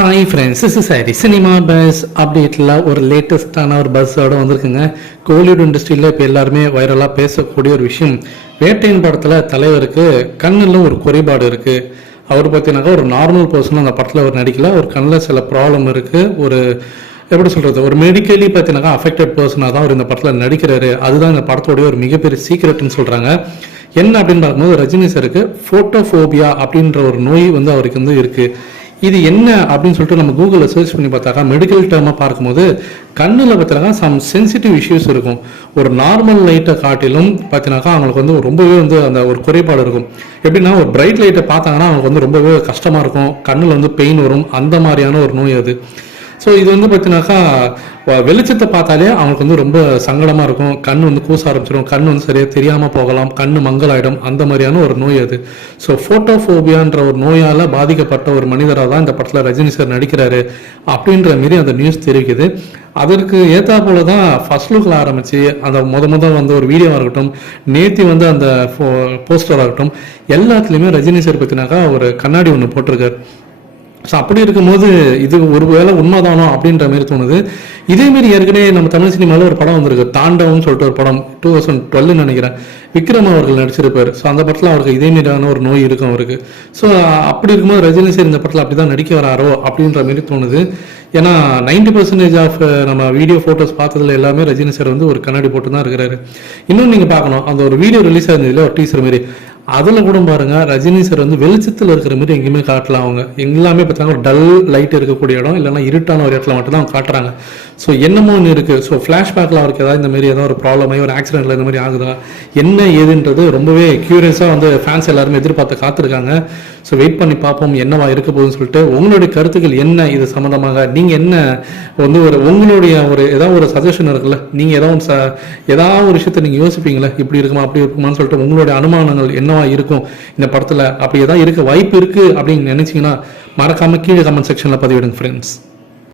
Hi friends is sorry cinema buzz அப்டேட்டில் ஒரு லேட்டஸ்ட்டான ஒரு பஸ்ஸோட வந்திருக்குங்க. கோலிவுட் இண்டஸ்ட்ரியில் இப்போ எல்லாருமே வைரலாக பேசக்கூடிய ஒரு விஷயம். வேட்டையின் படத்தில் தலைவருக்கு கண்ணில் ஒரு குறைபாடு இருக்குது அவர் பார்த்தீங்கன்னாக்கா ஒரு நார்மல் பர்சன் அந்த படத்தில் அவர் நடிக்கல. ஒரு கண்ணில் சில ப்ராப்ளம் இருக்குது ஒரு எப்படி சொல்கிறது ஒரு மெடிக்கலி பார்த்தீங்கன்னாக்கா அஃபெக்டட் பர்சனாக தான் அவர் இந்த படத்தில் நடிக்கிறாரு. அதுதான் இந்த படத்தோடைய ஒரு மிகப்பெரிய சீக்ரெட்னு சொல்கிறாங்க என்ன அப்படின்னு பார்க்கும்போது ரஜினி சாருக்கு ஃபோட்டோஃபோபியா அப்படின்ற ஒரு நோய் வந்து அவருக்கு வந்து இருக்குது இது என்ன அப்படின்னு சொல்லிட்டு நம்ம கூகுளில் சர்ச் பண்ணி பார்த்தாக்கா மெடிக்கல் டேர்மாக பார்க்கும்போது கண்ணில் பார்த்தினாக்கா சம் சென்சிட்டிவ் இஷ்யூஸ் இருக்கும். ஒரு நார்மல் லைட்டை காட்டிலும் பார்த்தீங்கன்னாக்கா அவங்களுக்கு வந்து ரொம்பவே வந்து அந்த ஒரு குறைபாடு இருக்கும். எப்படின்னா ஒரு பிரைட் லைட்டை பார்த்தாங்கன்னா அவங்களுக்கு வந்து ரொம்பவே கஷ்டமாக இருக்கும். கண்ணில் வந்து பெயின் வரும். அந்த மாதிரியான ஒரு நோய் அது. ஸோ இது வந்து பார்த்தீங்கன்னாக்கா வெளிச்சத்தை பார்த்தாலே அவங்களுக்கு வந்து ரொம்ப சங்கடமாக இருக்கும். கண் வந்து கூச ஆரம்பிச்சிடும் கண் வந்து சரியாக தெரியாமல் போகலாம். கண் மங்கலாயிடும். அந்த மாதிரியான ஒரு நோய் அது. ஸோ ஃபோட்டோஃபோபியான்ற ஒரு நோயால் பாதிக்கப்பட்ட ஒரு மனிதராக தான் இந்த படத்தில் ரஜினி சார் நடிக்கிறாரு அப்படின்ற மாரி அந்த நியூஸ் தெரிவிக்குது. அதற்கு ஏற்றா போல தான் ஃபர்ஸ்ட் லுக்கில் ஆரம்பிச்சு அந்த முத முத வந்து ஒரு வீடியோவாக இருக்கட்டும் நேத்தி வந்து அந்த போஸ்டராக இருக்கட்டும் எல்லாத்துலேயுமே ரஜினி சார் பற்றினாக்கா ஒரு கண்ணாடி ஒன்று போட்டிருக்காரு. ஸோ அப்படி இருக்கும்போது இது ஒரு வேலை உண்மைதானோ அப்படின்ற மாதிரி தோணுது. இதே ஏற்கனவே நம்ம தமிழ் சினிமாவில் ஒரு படம் வந்திருக்கு. தாண்டவம்னு சொல்லிட்டு ஒரு படம் டூ தௌசண்ட் டுவெல்னு நினைக்கிறேன். விக்ரம் அவர்கள் நடிச்சிருப்பார். ஸோ அந்த படத்தில் அவருக்கு இதே மாதிரியான ஒரு நோய் இருக்கும் அவருக்கு. ஸோ அப்படி இருக்கும்போது ரஜினி சார் இந்த படத்தில் அப்படி தான் நடிக்க வராரோ அப்படின்ற மாதிரி தோணுது. ஏன்னா நைன்டி பர்சன்டேஜ் ஆஃப் நம்ம வீடியோ ஃபோட்டோஸ் பார்த்ததுல எல்லாமே ரஜினி சார் வந்து ஒரு கண்ணாடி போட்டு தான் இருக்கிறாரு. இன்னும் நீங்கள் பார்க்கணும். அந்த ஒரு வீடியோ ரிலீஸ் ஆயிருந்ததுல ஒரு டீசர் மாரி அதில் கூட பாருங்க ரஜினி சார் வந்து வெளிச்சத்தில் இருக்கிற மாதிரி எங்கேயுமே காட்டலாம் அவங்க. எல்லாமே பார்த்தாங்க ஒரு டல் லைட் இருக்கக்கூடிய இடம் இல்லைன்னா இருட்டான ஒரு இடத்துல மட்டும் தான் அவங்க காட்டுறாங்க. ஸோ என்னமோ ஒன்று இருக்குது ஸோ ஃப்ளாஷ்பேக்கில் அவருக்கு ஏதாவது இந்த மாதிரி ஏதாவது ஒரு ப்ராப்ளம் ஒரு ஆக்சிடென்ட்ல இந்த மாதிரி ஆகுதா என்ன ஏதுன்றது ரொம்பவே க்யூரியஸாக வந்து ஃபேன்ஸ் எல்லாருமே எதிர்பார்த்து காத்திருக்காங்க. ஸோ வெயிட் பண்ணி பார்ப்போம் என்னவா இருக்க போகுதுன்னு சொல்லிட்டு உங்களுடைய கருத்துக்கள் என்ன? இது சம்மந்தமாக நீங்கள் என்ன வந்து ஒரு உங்களுடைய ஒரு ஏதாவது ஒரு சஜஷன் இருக்குல்ல? நீங்கள் ஏதாவது ச ஏதாவது ஒரு விஷயத்தை நீங்கள் யோசிப்பீங்களா? இப்படி இருக்குமா? அப்படி இருக்குமான்னு சொல்லிட்டு உங்களுடைய அனுமானங்கள் என்னவா இருக்கும். இந்த படத்தில் அப்படி ஏதாவது இருக்க வாய்ப்பு இருக்குது அப்படின்னு நினச்சிங்கன்னா மறக்காமல் கீழே கமெண்ட் செக்ஷனில் பதிவிடுங்க ஃப்ரெண்ட்ஸ்